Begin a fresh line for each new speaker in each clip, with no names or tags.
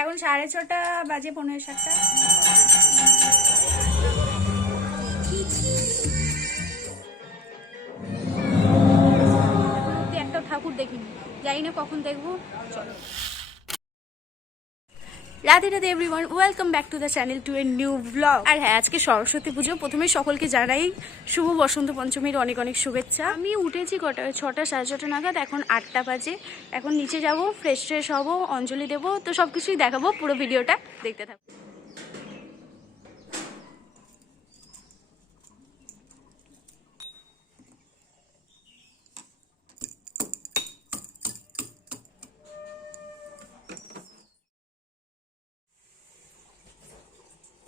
এখন সাড়ে ছটা বাজে পনেরো সাতটা। একটা ঠাকুর দেখিনি। জানি না কখন দেখব। চলো। Radhe Radhe everyone welcome back to the channel to a new blog আর হ্যাঁ আজকে সরস্বতী পুজো। প্রথমে সকলকে জানাই শুভ বসন্ত পঞ্চমীর অনেক অনেক শুভেচ্ছা। আমি উঠেছি কটা ছটা, সাড়ে ছটা নাগাদ, এখন আটটা বাজে। এখন নিচে যাব ফ্রেশ ফ্রেশ হব, অঞ্জলি দেবো, তো সব কিছুই দেখাবো পুরো ভিডিওটা। দেখতে থাকব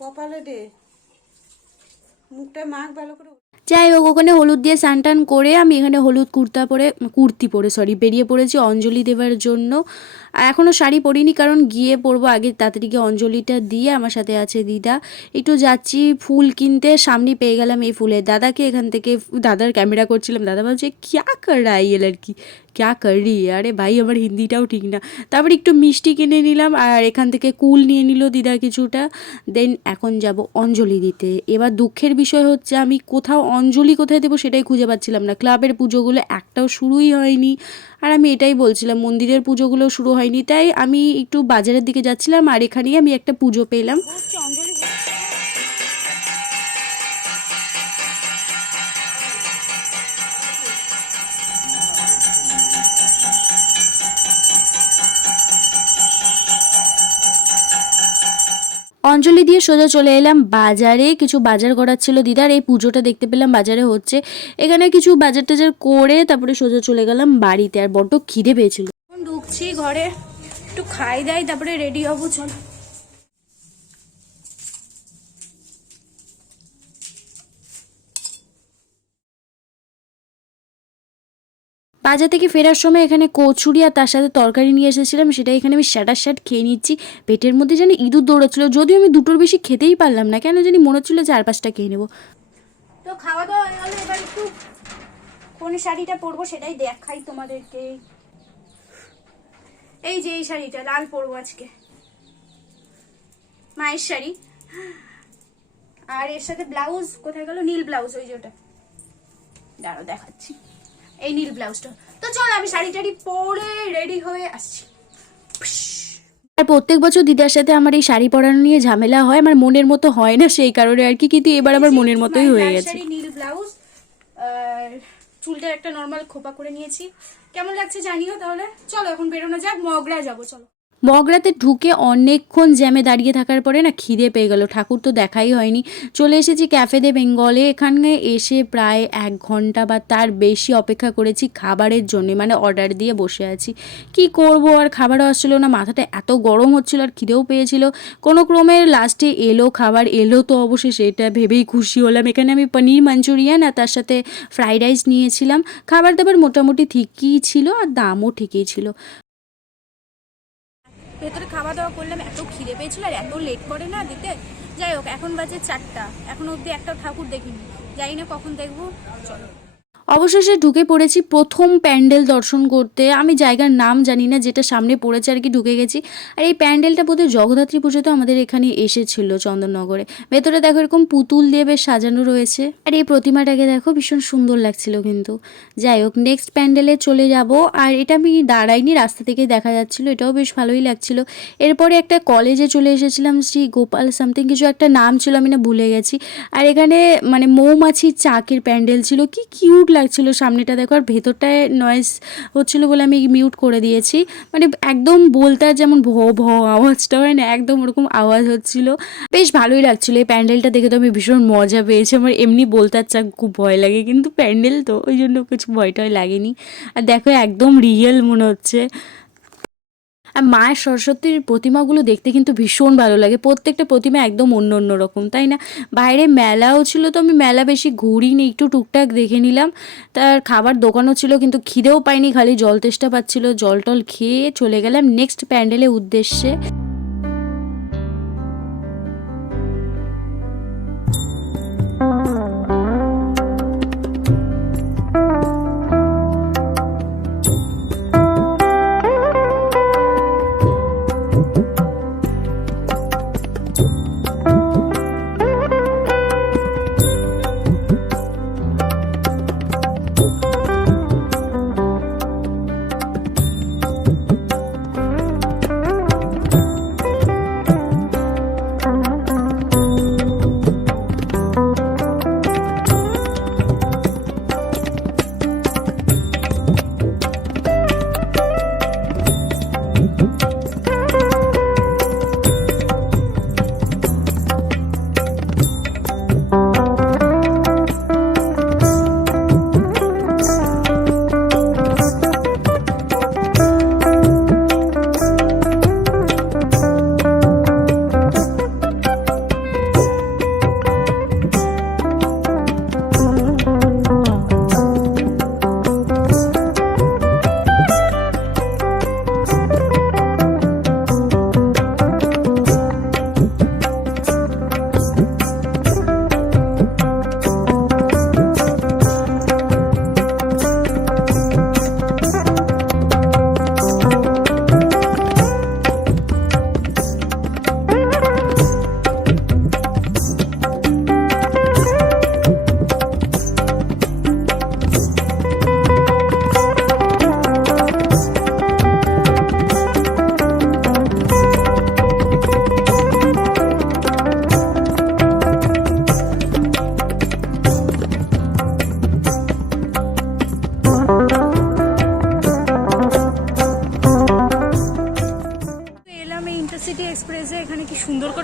কপালে দে। মুখটা মাখ ভালো করে।
যাই হোক, ওখানে হলুদ দিয়ে স্নান টান করে আমি এখানে হলুদ কুর্তা পরে, কুর্তি পরে সরি বেরিয়ে পড়েছি অঞ্জলি দেওয়ার জন্য। এখনও শাড়ি পরিনি, কারণ গিয়ে পরবো আগে, তাড়াতাড়ি গিয়ে অঞ্জলিটা দিয়ে আমার সাথে আছে দিদা। একটু যাচ্ছি ফুল কিনতে, সামনে পেয়ে গেলাম এই ফুলের দাদাকে, এখান থেকে দাদার ক্যামেরা করছিলাম। দাদা বলছে ক্যা কর এল আর কি? ক্যা কর আরে ভাই আমার হিন্দিটাও ঠিক না তারপর একটু মিষ্টি কিনে নিলাম আর এখান থেকে কুল নিয়ে নিল দিদা কিছুটা। দেন এখন যাব অঞ্জলি দিতে। এবার দুঃখের বিষয় হচ্ছে, আমি কোথাও অঞ্জলি কোথায় দেবো সেটাই খুঁজে পাচ্ছিলাম না। ক্লাবের পুজোগুলো একটাও শুরুই হয়নি। আর আমি এটাই বলছিলাম, মন্দিরের পুজোগুলো শুরু হয়নি। তাই আমি একটু বাজারের দিকে যাচ্ছিলাম আর এখানেই আমি একটা পুজো পেলাম।
অঞ্জলি
দিয়ে সোজা চলে এলাম বাজারে। কিছু বাজার করার ছিল দিদার, এই পুজোটা দেখতে পেলাম বাজারে হচ্ছে। এখানে কিছু বাজার টাজার করে তারপরে সোজা চলে গেলাম বাড়িতে আর বড্ড খিদে পেয়েছিল।
ঢুকছি ঘরে, একটু খাই দাই তারপরে রেডি হব, চল।
বাজার থেকে ফেরার সময় এখানে কচুরি আর তার সাথে তরকারি নিয়ে এসেছিলাম, সেটা এখানে আমি স্যাটার স্যাট খেয়ে নিচ্ছি। পেটের মধ্যে যেন ইঁদুর দৌড়াচ্ছিল, যদিও আমি দুটোর বেশি খেতেই পারলাম না, কেন জানি মনে হচ্ছিল চার পাঁচটা খেয়ে নেব।
তো খাওয়া দাওয়া হয়ে এবার একটু কোন শাড়িটা পরবো সেটাই দেখাই তোমাদেরকে। এই যে এই শাড়িটা, লাল পরবো আজকে। মায়ের শাড়ি। আর এর সাথে ব্লাউজ, কোথায় গেল? নীল ব্লাউজ, ওই যে ওটা। দাঁড়ো দেখাচ্ছি। এই নীল ব্লাউজটা। তো চল আমি শাড়ি টাড়ি পরে রেডি হয়ে আসছি।
আর প্রত্যেক বছর দিদার সাথে আমার এই শাড়ি পরানো নিয়ে ঝামেলা হয় আমার মনের মতো হয় না সেই কারণে আর কি কিন্তু এবার আমার মনের মতোই হয়ে গেছে।
নীল ব্লাউজ আর চুলটা একটা নর্মাল খোপা করে নিয়েছি। কেমন লাগছে জানিও তাহলে? চলো এখন বেরোনো যাক মগরা যাব চলো।
মগরাতে ঢুকে অনেকক্ষণ জ্যামে দাঁড়িয়ে থাকার পরে না খিদে পেয়ে গেল। ঠাকুর তো দেখাই হয়নি। চলে এসেছি ক্যাফে দে বেঙ্গলে। এখানে এসে প্রায় এক ঘণ্টা বা তার বেশি অপেক্ষা করেছি খাবারের জন্য মানে অর্ডার দিয়ে বসে আছি। কি করব আর খাবারও আসছিল না, মাথাটা এত গরম হচ্ছিল আর খিদেও পেয়েছিল। কোনো ক্রমে লাস্টে এলো খাবার, এলো তো অবশেষে, এটা ভেবেই খুশি হলাম। এখানে আমি পনির মাঞ্চুরিয়ান আর তার সাথে ফ্রাইড রাইস নিয়েছিলাম। খাবার দাবার মোটামুটি ঠিকই ছিল আর দামও ঠিকই ছিল।
ভেতরে খাওয়া দাওয়া করলাম, এত খিদে পেয়েছিল আর এত লেট করে না দিতে। যাই হোক, এখন বাজে চারটা। এখন অবধি একটা ঠাকুর দেখিনি। যাই না কখন দেখব। চলো।
অবশেষে ঢুকে পড়েছি প্রথম প্যান্ডেল দর্শন করতে। আমি জায়গার নাম জানি না, যেটা সামনে পড়েছে আর কি, ঢুকে গেছি। আর এই প্যান্ডেলটা বোধহয় জগদ্ধাত্রী পুজোতে আমাদের এখানে এসেছিল চন্দননগরে। ভেতরে দেখো এরকম পুতুল দিয়ে বেশ সাজানো রয়েছে। আর এই প্রতিমাটাকে দেখো, ভীষণ সুন্দর লাগছিল কিন্তু। যাই হোক নেক্সট প্যান্ডেলে চলে যাব। আর এটা আমি দাঁড়াইনি, রাস্তা থেকে দেখা যাচ্ছিল, এটাও বেশ ভালোই লাগছিল। এরপরে একটা কলেজে চলে এসেছিলাম, শ্রী গোপাল সামথিং কিছু একটা নাম ছিল, আমি না ভুলে গেছি। আর এখানে মানে মৌমাছির চাকের প্যান্ডেল ছিল, কি কিউট লাগছিল সামনেটা, দেখো, আর ভেতরটায় নয়েস হচ্ছিল বলে আমি মিউট করে দিয়েছি। মানে একদম বলতার যেমন ভ ভ আওয়াজটা হয় না, একদম ওরকম আওয়াজ হচ্ছিল। বেশ ভালোই লাগছিল, এই প্যান্ডেলটা দেখে তো আমি ভীষণ মজা পেয়েছি। আমার এমনি বলতার চা খুব ভয় লাগে, কিন্তু প্যান্ডেল তো, ওই জন্য কিছু ভয় লাগেনি। আর দেখো, একদম রিয়েল মনে হচ্ছে। আর মায়ের সরস্বতীর প্রতিমাগুলো দেখতে কিন্তু ভীষণ ভালো লাগে। প্রত্যেকটা প্রতিমা একদম অন্য অন্য রকম, তাই না? বাইরে মেলাও ছিল তো, আমি মেলা বেশি ঘুরিনি, একটু টুকটাক দেখে নিলাম। তার খাবার দোকানও ছিল, কিন্তু খিদেও পাইনি, খালি জল তেষ্টা পাচ্ছিল। জল টল খেয়ে চলে গেলাম নেক্সট প্যান্ডেলের উদ্দেশ্যে।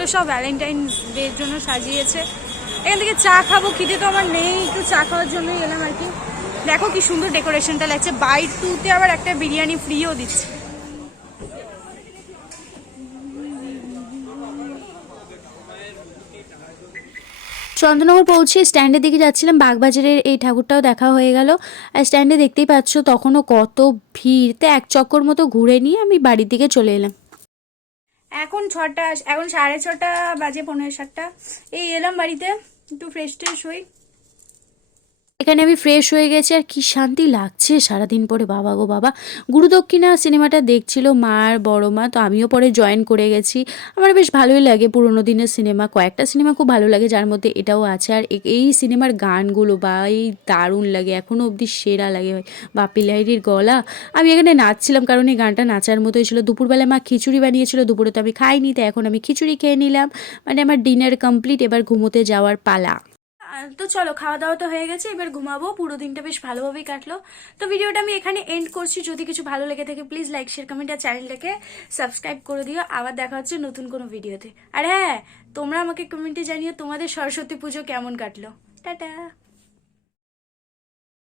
করে সব ভ্যালেন্টাইন্স ডের জন্য সাজিয়েছে। এখান থেকে চা খাব, খিদে তো আমার নেই, একটু চা খাওয়ার জন্যই এলাম আর কি। দেখো কি সুন্দর ডেকোরেশনটা লাগছে। বাইট টুতে আবার একটা বিরিয়ানি ফ্রিও দিচ্ছে।
চন্দ্রনগর পৌঁছে স্ট্যান্ডের দিকে যাচ্ছিলাম। বাগবাজারের এই ঠাকুরটাও দেখা হয়ে গেল। আর স্ট্যান্ডে দেখতেই পাচ্ছ তখনও কত ভিড়। তো এক চক্কর মতো ঘুরে নিয়ে আমি বাড়ির দিকে চলে এলাম।
এখন ছটা, এখন সাড়ে ছটা বাজে পনেরো সাতটা। এই এলাম বাড়িতে, একটু ফ্রেশ ট্রেশ হই।
এখানে আমি ফ্রেশ হয়ে গেছি আর কি শান্তি লাগছে সারাদিন পরে। বাবা গো বাবা। গুরুদক্ষিণা সিনেমাটা দেখছিল মা আর বড় মা, তো আমিও পরে জয়েন করে গেছি। আমার বেশ ভালোই লাগে পুরোনো দিনের সিনেমা। কয়েকটা সিনেমা খুব ভালো লাগে, যার মধ্যে এটাও আছে। আর এই সিনেমার গানগুলো বা এই দারুণ লাগে এখনও অবধি সেরা লাগে বাপি লাহিড়ির গলা। আমি এখানে নাচছিলাম, কারণ এই গানটা নাচার মতোই ছিল। দুপুরবেলা মা খিচুড়ি বানিয়েছিল, দুপুরে তো আমি খাইনি, তাই এখন আমি খিচুড়ি খেয়ে নিলাম। মানে আমার ডিনার কমপ্লিট এবার ঘুমোতে যাওয়ার পালা।
তো চলো খাওয়া দাওয়া তো হয়ে গেছে, এবার ঘুমাবো। পুরো দিনটা বেশ ভালোভাবেই কাটলো। তো ভিডিওটা আমি এখানে এন্ড করছি। যদি কিছু ভালো লেগে থাকে প্লিজ লাইক শেয়ার কমেন্ট আর চ্যানেলটাকে সাবস্ক্রাইব করে দিও। আবার দেখা হচ্ছে নতুন কোনো ভিডিওতে আর হ্যাঁ তোমরা আমাকে কমেন্টে জানিও তোমাদের সরস্বতী পুজো কেমন কাটলো। টাটা!